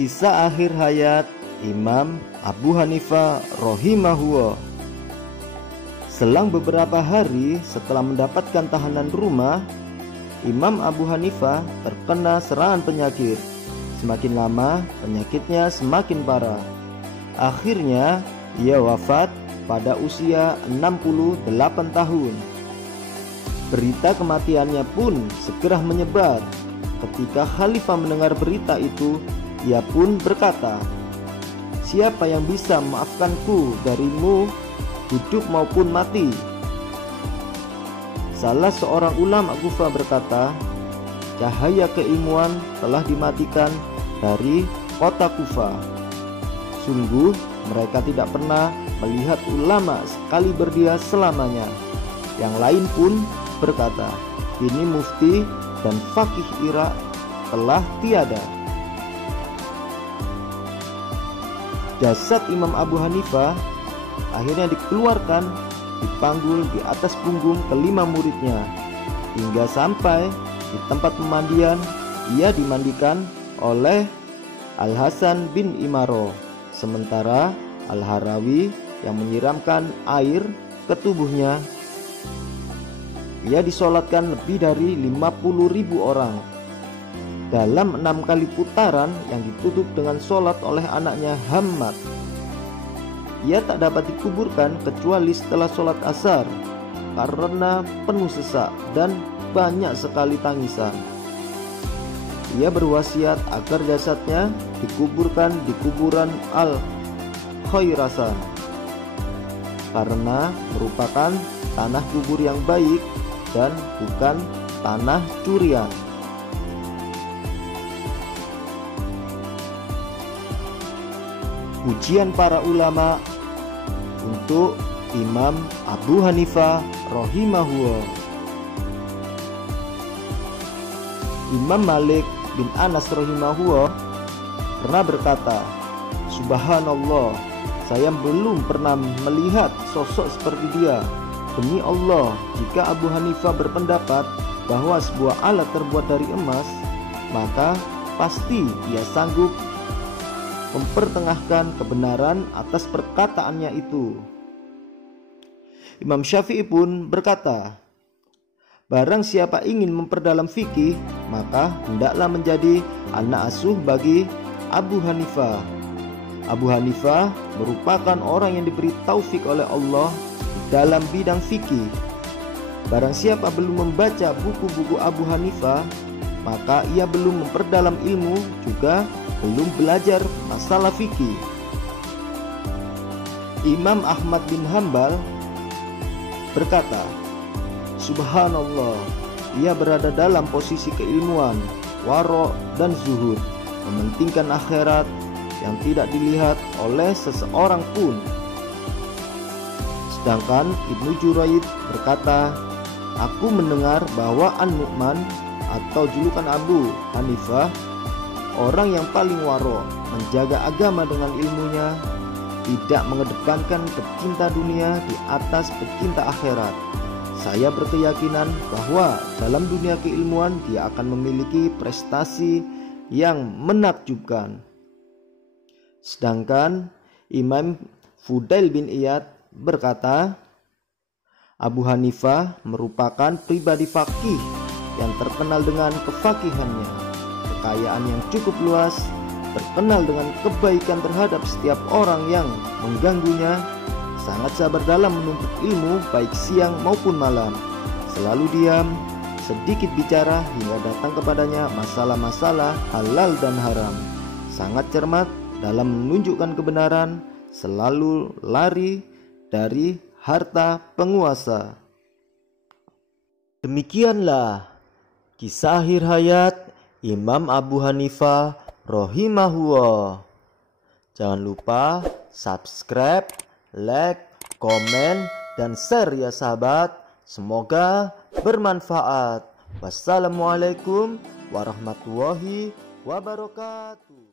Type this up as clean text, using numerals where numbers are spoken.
Kisah akhir hayat Imam Abu Hanifah rahimahullah. Selang beberapa hari setelah mendapatkan tahanan rumah, Imam Abu Hanifah terkena serangan penyakit. Semakin lama penyakitnya semakin parah. Akhirnya ia wafat pada usia 68 tahun. Berita kematiannya pun segera menyebar. Ketika Khalifah mendengar berita itu, ia pun berkata, "Siapa yang bisa memaafkanku darimu, hidup maupun mati?" Salah seorang ulama Kufah berkata, "Cahaya keilmuan telah dimatikan dari kota Kufah. Sungguh mereka tidak pernah melihat ulama sekali berdia selamanya." Yang lain pun berkata, "Kini mufti dan fakih Irak telah tiada." Jasad Imam Abu Hanifah akhirnya dikeluarkan, dipanggul di atas punggung kelima muridnya, hingga sampai di tempat pemandian ia dimandikan oleh Al-Hasan bin Imaro, sementara Al-Harawi yang menyiramkan air ke tubuhnya. Ia disolatkan lebih dari 50.000 orang dalam 6 kali putaran yang ditutup dengan solat oleh anaknya Hammad. Ia tak dapat dikuburkan kecuali setelah solat asar karena penuh sesak dan banyak sekali tangisan. Ia berwasiat agar jasadnya dikuburkan di kuburan Al-Khairasan karena merupakan tanah kubur yang baik dan bukan tanah curian. Pujian para ulama untuk Imam Abu Hanifah rahimahullah. Imam Malik bin Anas rahimahullah pernah berkata, "Subhanallah, saya belum pernah melihat sosok seperti dia. Demi Allah, jika Abu Hanifah berpendapat bahwa sebuah alat terbuat dari emas, maka pasti ia sanggup mempertengahkan kebenaran atas perkataannya itu." Imam Syafi'i pun berkata, "Barang siapa ingin memperdalam fikih, maka hendaklah menjadi anak asuh bagi Abu Hanifah. Abu Hanifah merupakan orang yang diberi taufik oleh Allah dalam bidang fikih. Barang siapa belum membaca buku-buku Abu Hanifah, maka ia belum memperdalam ilmu, juga belum belajar masalah fikih." Imam Ahmad bin Hambal berkata, "Subhanallah, ia berada dalam posisi keilmuan, waro' dan zuhud, mementingkan akhirat yang tidak dilihat oleh seseorang pun." Sedangkan Ibnu Juraid berkata, "Aku mendengar bahwa An-Nu'man atau julukan Abu Hanifah, orang yang paling waro, menjaga agama dengan ilmunya, tidak mengedepankan pecinta dunia di atas pecinta akhirat. Saya berkeyakinan bahwa dalam dunia keilmuan dia akan memiliki prestasi yang menakjubkan." Sedangkan Imam Fudail bin Iyad berkata, "Abu Hanifah merupakan pribadi faqih yang terkenal dengan kefakihannya, kekayaan yang cukup luas, terkenal dengan kebaikan terhadap setiap orang yang mengganggunya, sangat sabar dalam menuntut ilmu baik siang maupun malam, selalu diam, sedikit bicara hingga datang kepadanya masalah-masalah halal dan haram, sangat cermat dalam menunjukkan kebenaran, selalu lari dari harta penguasa." Demikianlah kisah akhir hayat Imam Abu Hanifah rahimahullah. Jangan lupa subscribe, like, komen, dan share ya sahabat. Semoga bermanfaat. Wassalamualaikum warahmatullahi wabarakatuh.